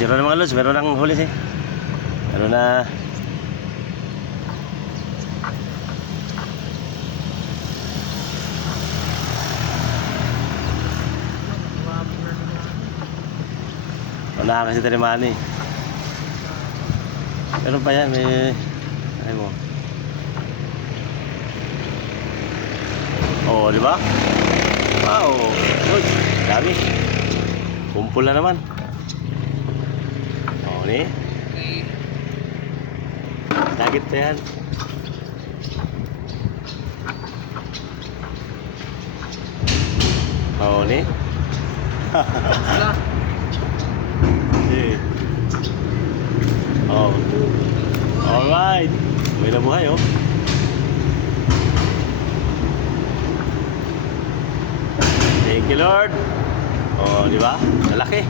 Zero na mga lods, meron nang huli siya. Meron na. Wala kasi talimaan eh. Meron pa yan, may... Ay mo. Oo, di ba? Wow, good. Dami. Kumpul na naman. Oo, ni. Dagit pa yan. Oo, ni. Oh. Alright. May nabuhay oh. Thank you Lord. Oh, di ba? Lalaki.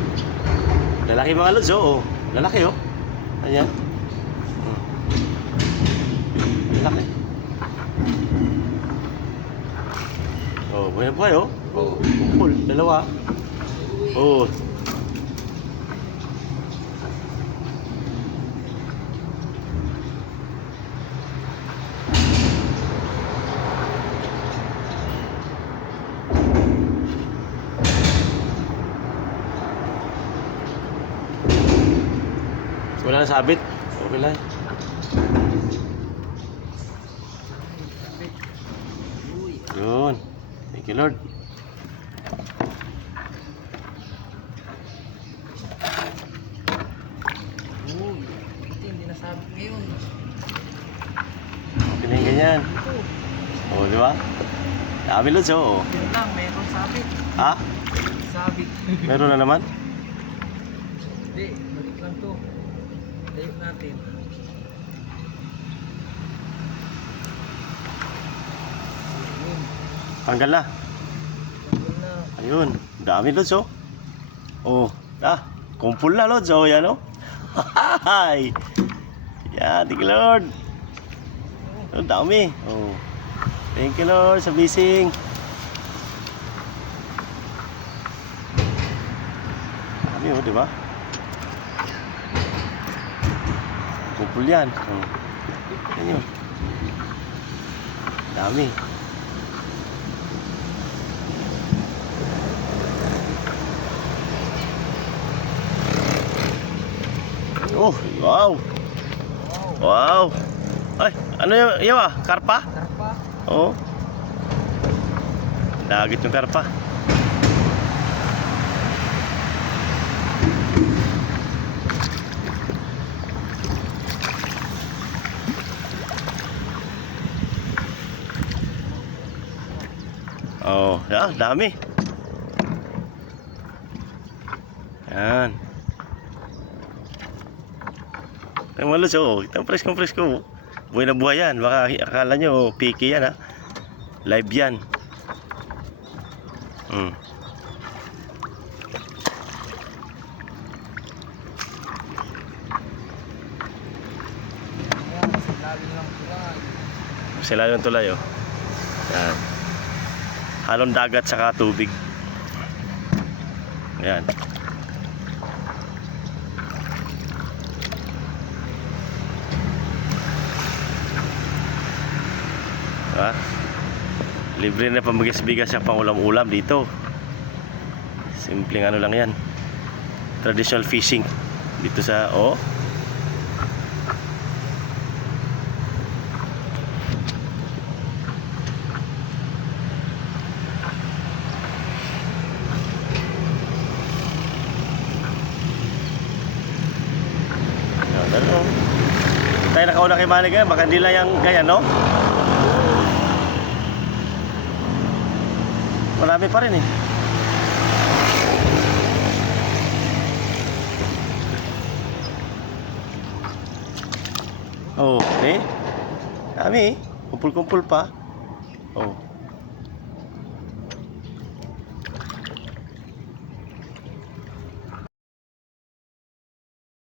Lalaki mga lods oh. Lalaki oh. Ayan. Lalaki. Oh, may nabuhay oh. Oh, kumpul. Dalawa. Oh. Wala na sabit. Okay lang. Yun. Thank you Lord. Uy, hindi nasabit ngayon. Okay na yung ganyan. Oo, di ba? Dami Lods oh. Yun lang, meron sabit. Ha? Sabit. Meron na naman? Hindi, balik lang to. Tayo natin. Ayun. Tanggal na. Tanggal na. Ayun. Dami Lods oh. Oh. Kumpul na Lods oh. Yan oh. Hi. Yan. Thank you Lord. Oh, dami. Oh. Thank you Lord sa blessing. Dami oh, di ba? Kumpul yan. Oh. Yan yun. Dami. Oh, wow. Wow. Ay, ano yun ah? Karpa? Karpa. Oo. Dagit yung karpa. Oh, yan, dami. Yan. Ay, malos oh. Itang presko. Buhay na buhay yan. Baka akala nyo, piki yan ha. Live yan. Ayan, sa lalim ng tulay. Sila yung tulay oh. Yan. Halong dagat saka tubig. Yan. Diba? Libre na pambigas-bigas sa pangulam-ulam dito. Simpleng ano lang yan. Traditional fishing dito sa ano? Tayo nakauna kay Manny ganyan, baka hindi lang yung ganyan, no? Marami pa rin eh. Oh, eh? Dami eh. Kumpul-kumpul pa. Oh.